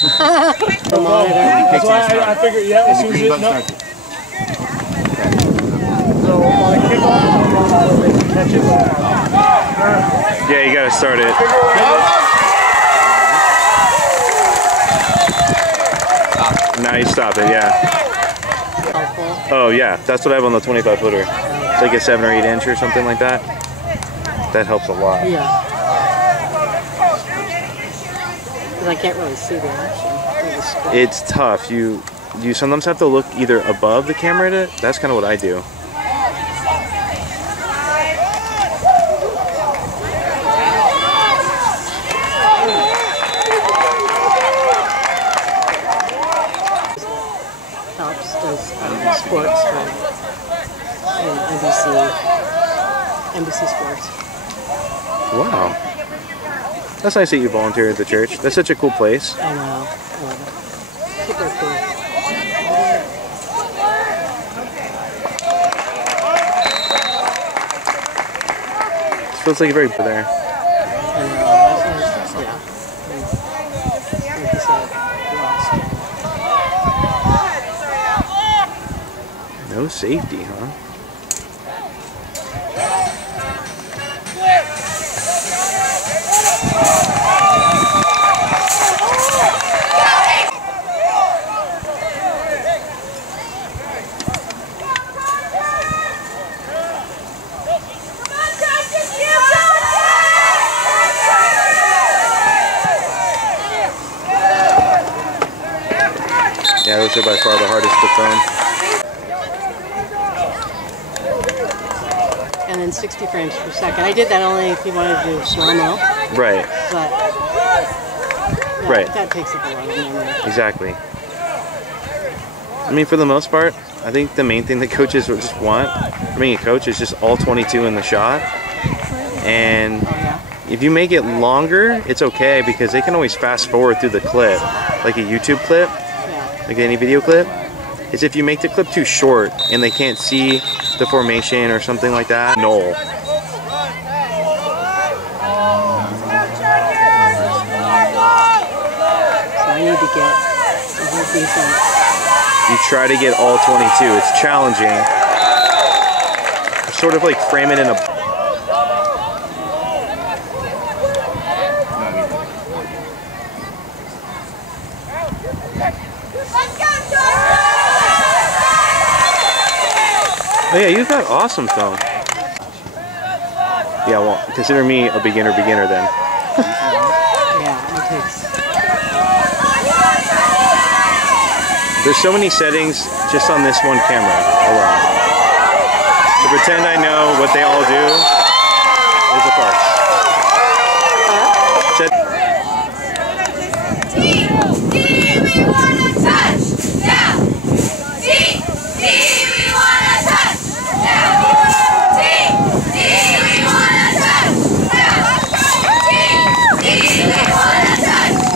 The monitor. That's why I figured, yeah, as soon as it... No. So, on the kickoff, they can catch it. Yeah, you gotta start it. Now you stop it, yeah. Oh yeah, that's what I have on the 25 footer. It's like a 7 or 8 inch or something like that. That helps a lot. Yeah. Because I can't really see the action. It's tough. You sometimes have to look either above the camera to, that's kind of what I do. Does sports for NBC Sports. Wow. That's nice that you volunteer at the church. That's such a cool place. I know. I love it. Super cool. It feels like you're very there. I know. Yeah. Like you said, lost. No safety, huh? Yeah, those are by far the hardest to film. And then 60 frames per second. I did that only if you wanted to do slow-mo. Right. But yeah, right. That takes up a lot of memory. Exactly. I mean, for the most part, I think the main thing that coaches would just want from being a coach is just all 22 in the shot. And if you make it longer, it's okay because they can always fast forward through the clip, like a YouTube clip. Like any video clip, is if you make the clip too short and they can't see the formation or something like that, null. So I need to get a whole decent. You try to get all 22. It's challenging. Sort of like frame it in a... Oh yeah, you've got awesome film. Yeah, well, consider me a beginner then. Yeah, it takes. There's so many settings just on this one camera alone. To pretend I know what they all do is a farce.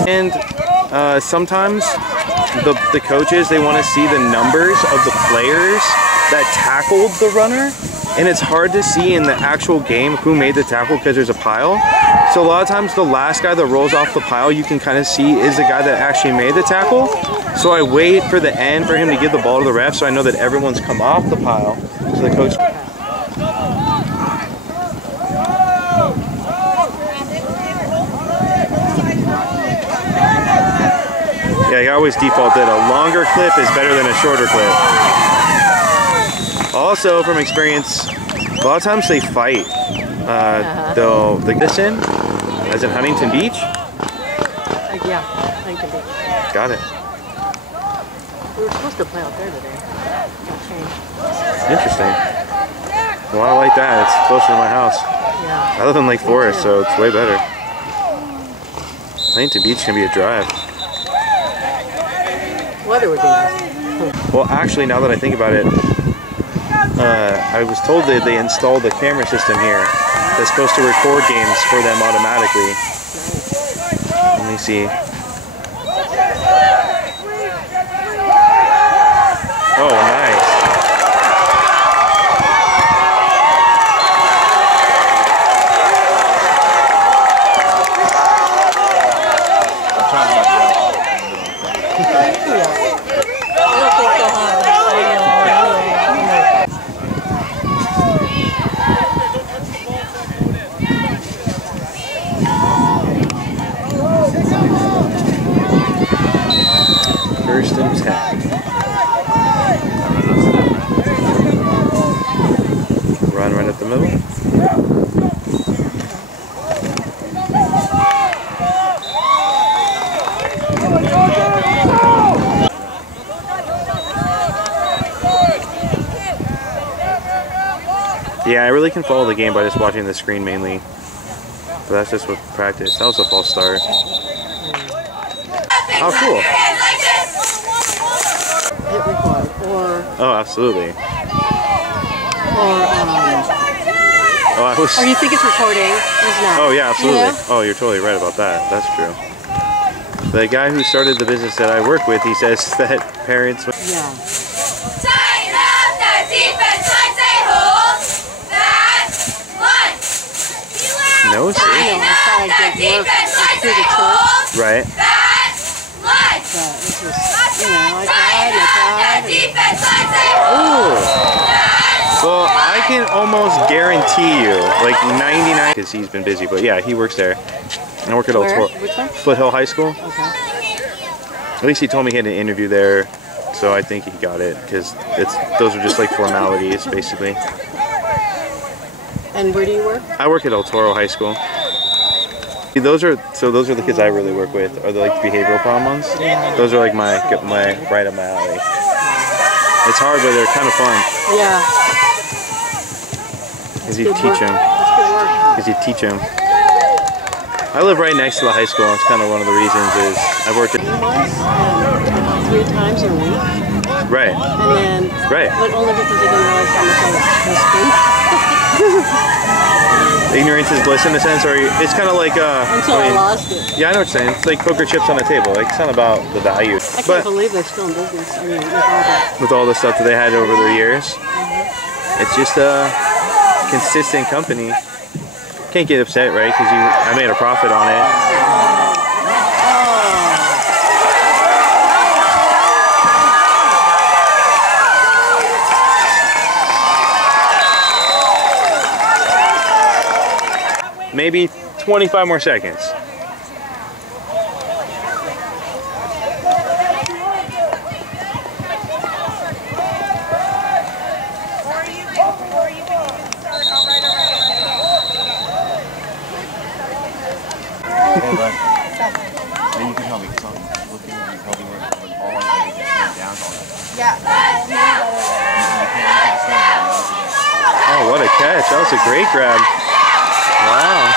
And sometimes the coaches, they want to see the numbers of the players that tackled the runner, and it's hard to see in the actual game who made the tackle because there's a pile. So a lot of times the last guy that rolls off the pile you can kind of see is the guy that actually made the tackle. So I wait for the end for him to give the ball to the ref so I know that everyone's come off the pile. So the coach... Yeah, I always default that a longer clip is better than a shorter clip. Also, from experience, a lot of times they fight. They'll this in, as in Huntington Beach. Yeah, Huntington Beach. Got it. We were supposed to play out there today. Got changed. Interesting. Well, I like that. It's closer to my house. Yeah. I live in Lake Forest, so it's way better. Huntington Beach can be a drive. Weather would be nice. Well, actually, now that I think about it, I was told that they installed a camera system here that's supposed to record games for them automatically. Let me see. Oh, nice. don't think they'll have that. First and 10. Run right up the middle. Yeah, I really can follow the game by just watching the screen mainly. But that's just with practice. That was a false start. Oh, cool. Hit record, or Oh, absolutely. Oh, or you think it's recording? It's not. Oh, yeah, absolutely. You know? Oh, you're totally right about that. That's true. The guy who started the business that I work with, he says that parents... Yeah. No, see? I thought I'd get work through the church. Right. But it was, you know, I tried. Ooh. Well, I can almost guarantee you, like 99, because he's been busy, but yeah, he works there. I work at Where? Toro. Which one? Foothill High School. Okay. At least he told me he had an interview there, so I think he got it, because those are just like formalities, basically. And where do you work? I work at El Toro High School. Those are the kids I really work with. Are the like behavioral problem ones? Yeah. Those are like my right up my alley. It's hard, but they're kind of fun. Yeah. Because you teach them. That's good work. Because you teach them. I live right next to the high school. It's kind of one of the reasons is I've worked at 3 times a week. right. And then Right. but only because I didn't realize how much I was spending. Ignorance is bliss in a sense, or it's kind of like Until I lost it. Yeah, I know what you're saying. It's like poker chips on a table. Like, it's not about the value. I can't believe they're still in business. I mean, With all the stuff that they had over their years, it's just a consistent company. Can't get upset, right? Because I made a profit on it. Maybe 25 more seconds. Maybe you can help me because I'm looking at you helping with all of it and down on it. Oh, what a catch. That was a great grab. Wow.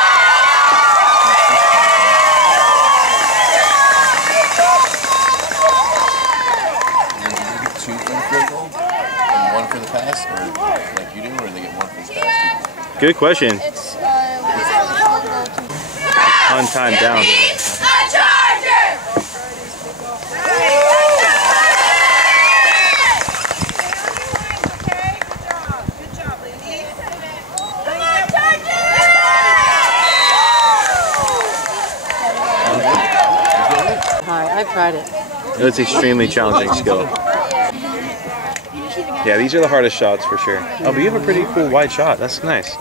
Two for the field goal and one for the pass, or like you do, or they get one for the pass too? Good question. On time down. I've tried it. It's extremely challenging skill. Yeah, these are the hardest shots for sure. Oh, but you have a pretty cool wide shot. That's nice.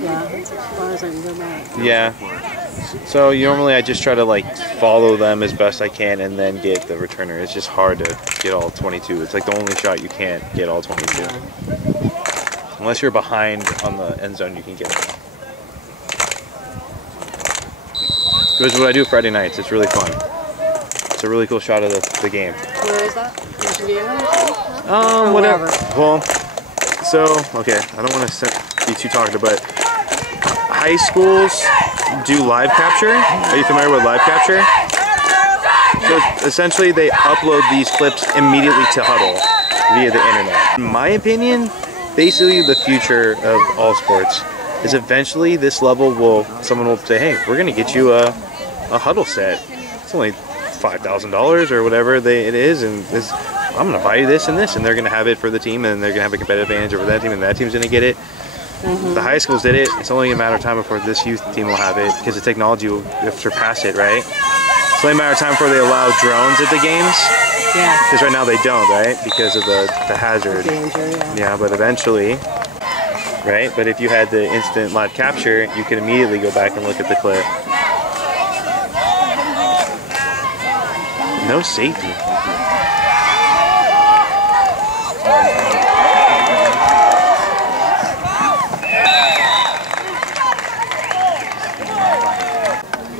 Yeah, as far as I can go back. Yeah. So normally I just try to like follow them as best I can and then get the returner. It's just hard to get all 22. It's like the only shot you can't get all 22. Unless you're behind on the end zone, you can get it. Which is what I do Friday nights. It's really fun. It's a really cool shot of the game. Where is that? Indiana? Whatever. Well, so, okay, I don't want to be too talkative, but high schools do live capture. Are you familiar with live capture? So essentially they upload these clips immediately to Huddle via the internet. In my opinion, basically the future of all sports is eventually this level someone will say, hey, we're going to get you a Huddle set. It's only $5,000 or whatever it is, and I'm going to buy you this, and they're going to have it for the team, and they're going to have a competitive advantage over that team, and that team's going to get it. The high schools did it. It's only a matter of time before this youth team will have it because the technology will surpass it, right? It's only a matter of time before they allow drones at the games. Yeah. Because right now they don't, right? Because of the hazard. Danger, yeah. Yeah, but eventually, right? But if you had the instant live capture, you could immediately go back and look at the clip. No safety.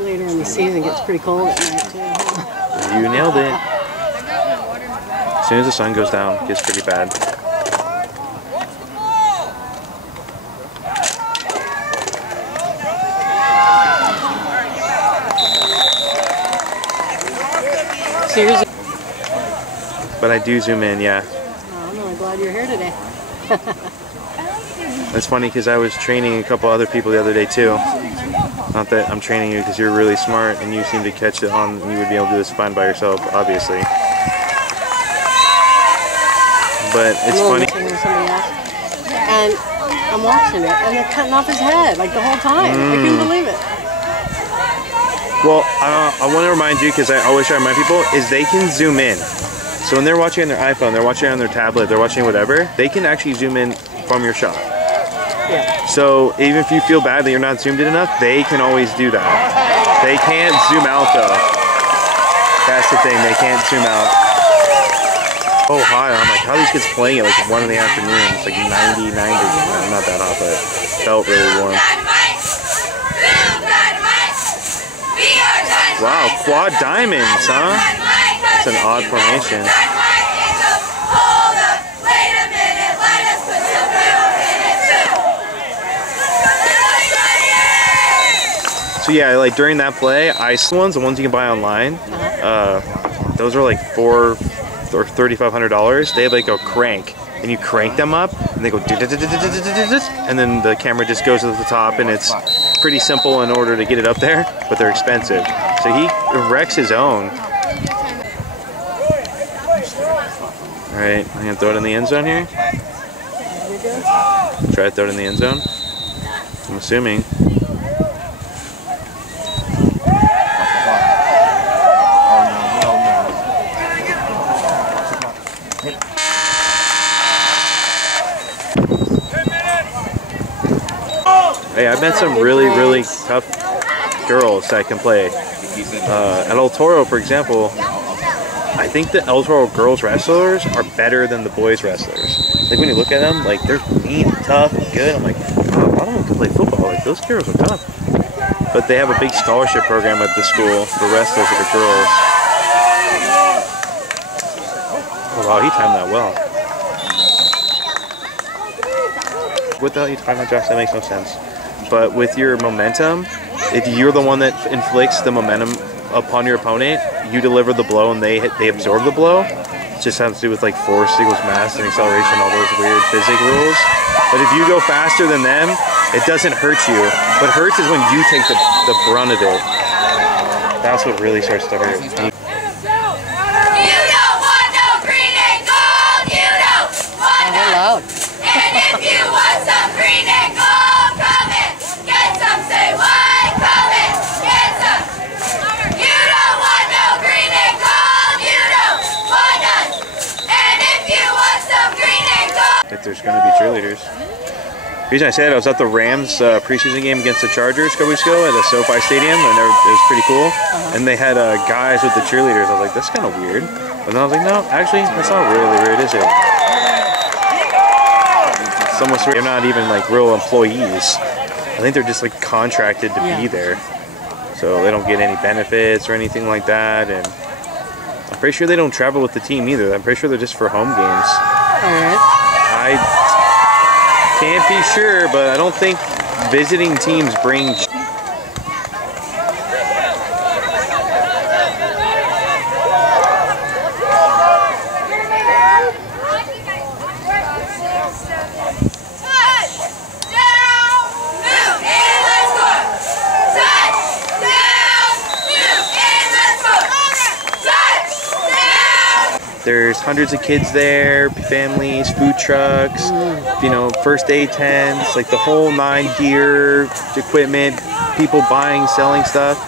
Later in the season, it gets pretty cold at night too. You nailed it. As soon as the sun goes down, it gets pretty bad. Seriously? But I do zoom in, yeah. Oh, I'm really glad you're here today. It's funny because I was training a couple other people the other day too. Not that I'm training you because you're really smart and you seem to catch it on, and you would be able to do this fine by yourself, obviously. But it's funny. And I'm watching it, and they're cutting off his head like the whole time. I couldn't believe it. Well, I want to remind you, because I always try to remind people, is they can zoom in. So when they're watching on their iPhone, they're watching on their tablet, they're watching whatever, they can actually zoom in from your shot. Yeah. So even if you feel bad that you're not zoomed in enough, they can always do that. They can't zoom out though. That's the thing, they can't zoom out. Oh, hi, I'm like, how are these kids playing at like 1 in the afternoon? It's like 90, not that hot, but felt really warm. Wow, quad diamonds, huh? That's an odd formation. So yeah, like during that play, ice ones, the ones you can buy online, those are like $400 or $3,500. They have like a crank, and you crank them up, and they go, and then the camera just goes to the top, and it's pretty simple in order to get it up there, but they're expensive. So he wrecks his own. All right, I'm gonna throw it in the end zone here. Try to throw it in the end zone. I'm assuming. Hey, I've met some really, really tough girls that can play. At El Toro, for example, I think the El Toro girls wrestlers are better than the boys wrestlers. Like when you look at them, like they're mean, tough, good. I'm like, oh, a lot of them can play football. Like those girls are tough. But they have a big scholarship program at the school for wrestlers that are girls. Oh wow, he timed that well. What the hell are you talking about, Josh? That makes no sense. But with your momentum, if you're the one that inflicts the momentum upon your opponent, you deliver the blow and they absorb the blow. It just has to do with like force equals mass and acceleration, all those weird physics rules. But if you go faster than them, it doesn't hurt you. What hurts is when you take the brunt of it. That's what really starts to hurt. Loud. And if you want some green and gold, come in, get some, say what, come in, get some. You don't want no green and gold, you don't want none. And if you want some green and gold. If there's going to be cheerleaders. The reason I said I was at the Rams preseason game against the Chargers a couple weeks ago at a SoFi Stadium, and it was pretty cool. And they had guys with the cheerleaders. I was like, that's kind of weird. But then I was like, no, actually, that's not really weird, is it? They're not even like real employees. I think they're just like contracted to be there. So they don't get any benefits or anything like that. And I'm pretty sure they don't travel with the team either. I'm pretty sure they're just for home games. Alright. I can't be sure, but I don't think visiting teams bring. There's hundreds of kids there, families, food trucks, you know, first aid tents, like the whole 9 gear, equipment, people buying, selling stuff,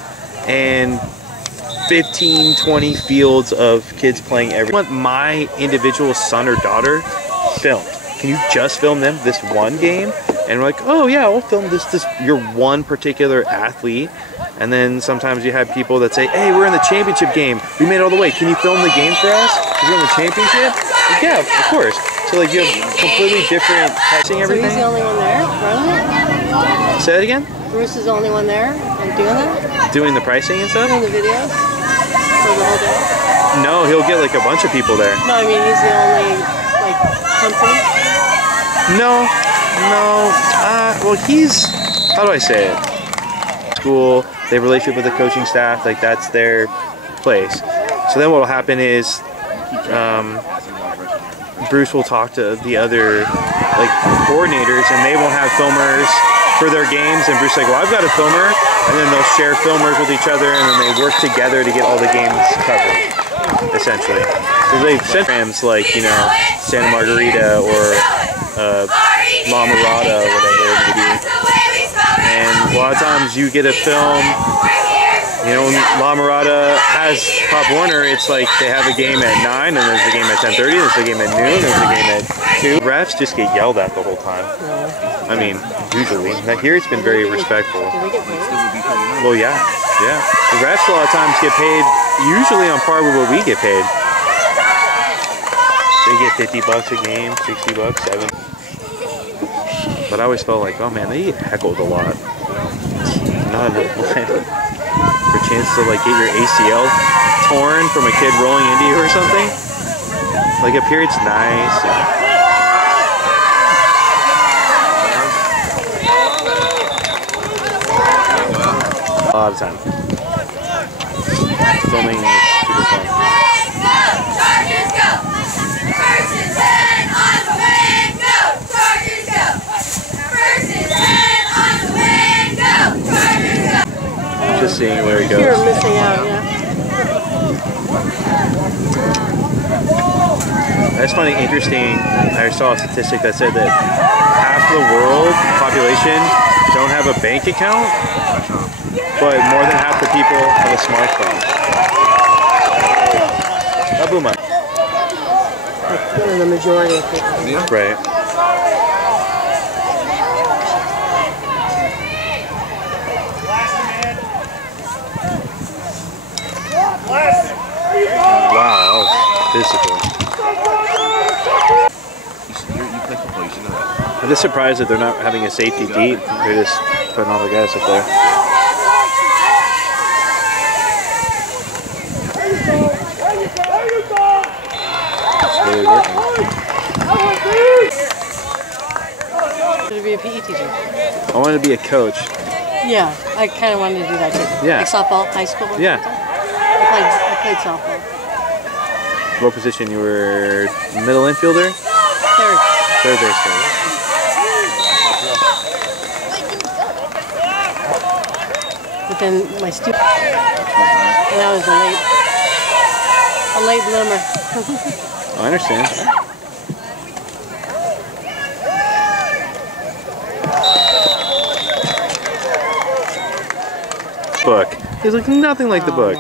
and 15, 20 fields of kids playing every. I want my individual son or daughter filmed. Can you just film them this one game? And we're like, oh yeah, we'll film this your one particular athlete. And then sometimes you have people that say, hey, we're in the championship game. We made it all the way. Can you film the game for us? We're in the championship? Like, yeah, of course. So like you have completely different testing everything. So he's the only one there running it? Say that again? Bruce is the only one there and doing that? Doing the pricing and stuff? Doing the videos? For the whole day? No, he'll get like a bunch of people there. No, I mean he's the only like company? No. Well, he's, how do I say it? School, they have a relationship with the coaching staff, like that's their place. So then what will happen is Bruce will talk to the other like coordinators and they won't have filmers for their games, and Bruce is like, well, I've got a filmer, and then they'll share filmers with each other and then they work together to get all the games covered, essentially. So they send programs like, you know, Santa Margarita or Margarita, whatever it may be. And a lot of times you get a film, you know, when Margarita has Pop Warner, it's like they have a game at 9, and there's a game at 10:30, there's a game at noon, there's a game at 2. Refs just get yelled at the whole time. I mean, usually. Now here it's been very respectful. Well, yeah. The refs a lot of times get paid usually on par with what we get paid. They get $50 a game, $60, $70. But I always felt like, oh man, they get heckled a lot. Not for a chance to like get your ACL torn from a kid rolling into you or something. Like up here, it's nice. A lot of time. Filming is super fun. Just seeing where he goes. You're missing out, yeah. I just find it interesting. I saw a statistic that said that half the world population don't have a bank account, but more than half the people have a smartphone. Abuma. Like the majority of people. Yeah. Right. Wow, that was physical. You play football, you should know that. I'm just surprised that they're not having a safety deep. They're just putting all the guys up there. It's really working. To be a PE teacher. I wanted to be a coach. Yeah, I kind of wanted to do that too. Yeah. Like softball, high school. Yeah. I played softball. What position? You were middle infielder? Third. Third base coach. But then my student, and I was a late bloomer. I understand. Book. He's like, nothing like the book.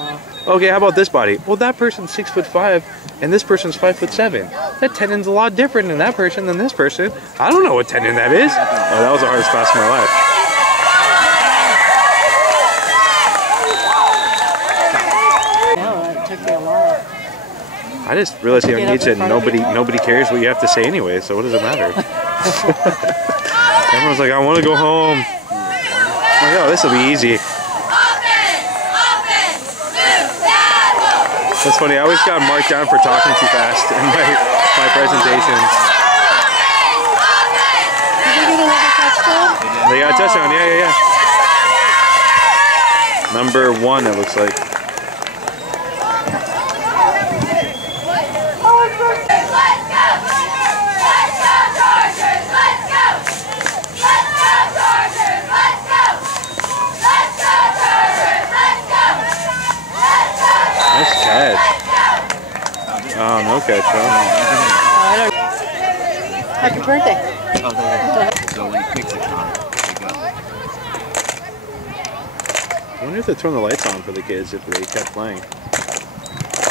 Okay, how about this body? Well, that person's 6'5", and this person's 5'7". That tendon's a lot different in that person than this person. I don't know what tendon that is. Oh, that was the hardest class of my life. No, it took me a while. I just realized here on YouTube, nobody cares what you have to say anyway, so what does it matter? Everyone's like, I want to go home. I'm like, oh, this will be easy. That's funny, I always got marked down for talking too fast in my presentations. Did they get another touchdown? They got a touchdown, yeah. Number 1, it looks like. Nice catch. Oh, no no catch, huh? I don't. Happy birthday. Oh, there. So when he picks it, pick up. I wonder if they turn the lights on for the kids if they kept playing.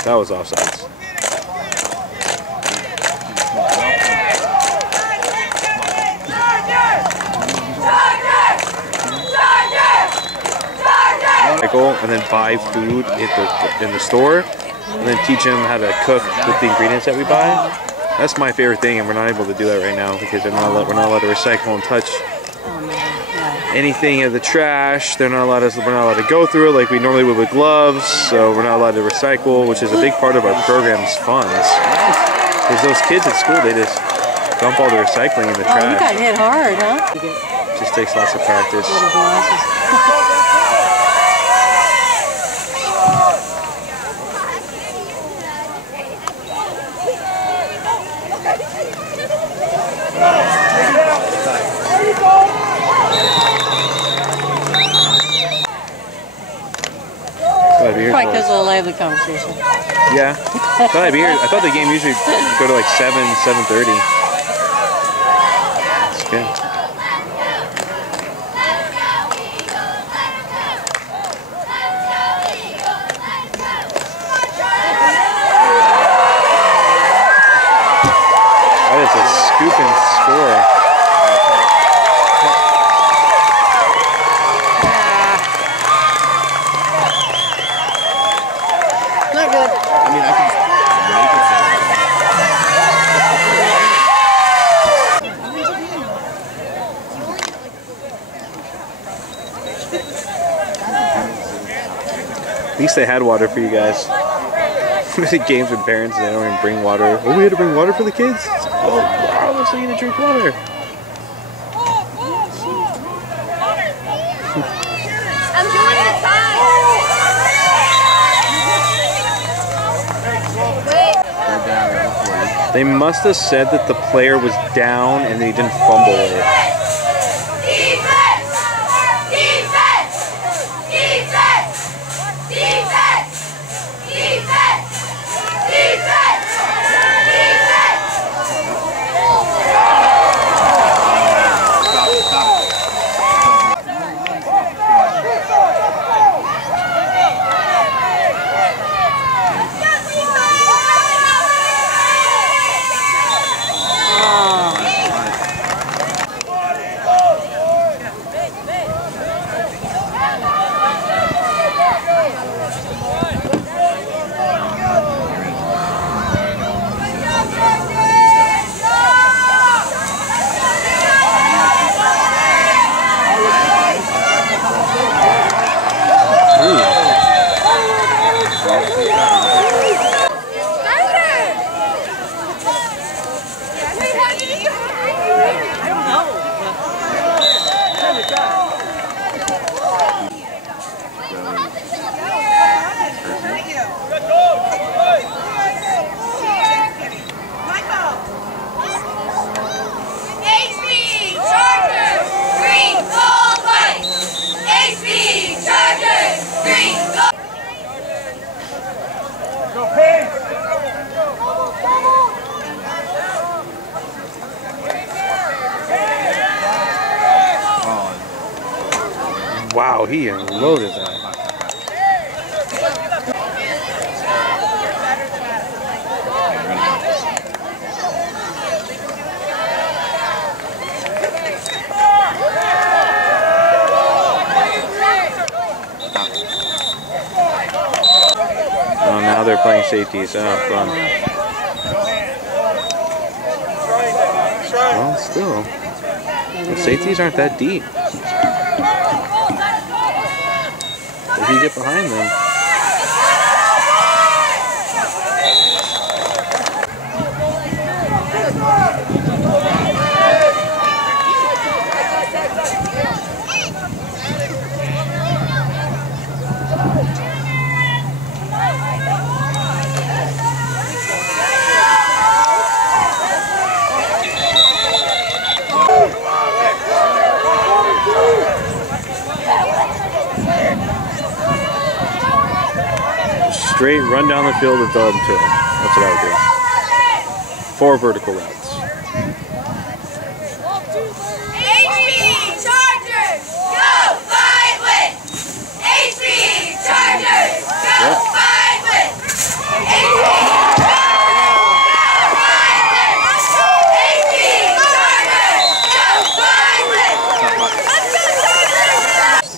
That was offsides. And then buy food in the store, and then teach them how to cook with the ingredients that we buy. That's my favorite thing, and we're not able to do that right now because we're not allowed to recycle and touch anything of the trash. We're not allowed to go through it like we normally would with gloves. So we're not allowed to recycle, which is a big part of our program's funds. Because those kids at school, they just dump all the recycling in the trash. Oh, you got hit hard, huh? Just takes lots of practice. Probably because of the lively conversation. Yeah. I thought I'd be here. I thought the game usually go to like 7:30. It's good. That is a scooping score. Not good. I mean, I can make it say At least they had water for you guys. Games with parents, they don't even bring water. Oh, we had to bring water for the kids? Oh, wow, looks like you need to drink water. I'm doing the time. They must have said that the player was down and they didn't fumble it. Defense! Defense! Defense! Defense! Defense! Defense! Wow, he unloaded that. Oh, now they're playing safeties. Oh, fun. Well, still, the safeties aren't that deep. If you get behind them. Straight run down the field and throw them to him. That's what I would do. 4 vertical routes. HB Chargers, go 5 win! HB Chargers, go 5 win! HB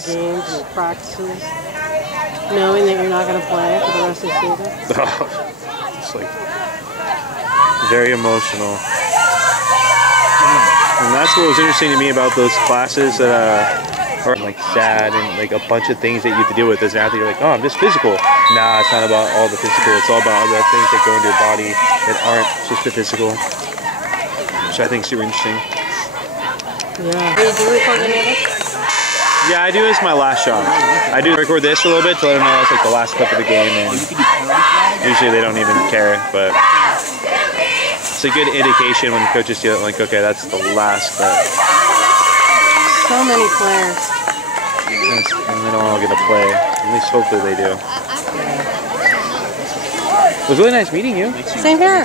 Games and practices, knowing that you're not going to play for the rest of the season. It's like very emotional. And that's what was interesting to me about those classes that are like sad and like a bunch of things that you have to deal with as an athlete. You're like, oh, I'm just physical. Nah, it's not about all the physical. It's all about other things that go into your body that aren't just the physical. Which I think is super interesting. Yeah. Do you do record any of it? Yeah, I do as my last shot. I do record this a little bit to let them know it's like the last clip of the game, and usually they don't even care, but it's a good indication when coaches do it, like, okay, that's the last clip. So many players. And they don't all get to play. At least hopefully they do. It was really nice meeting you. Same here.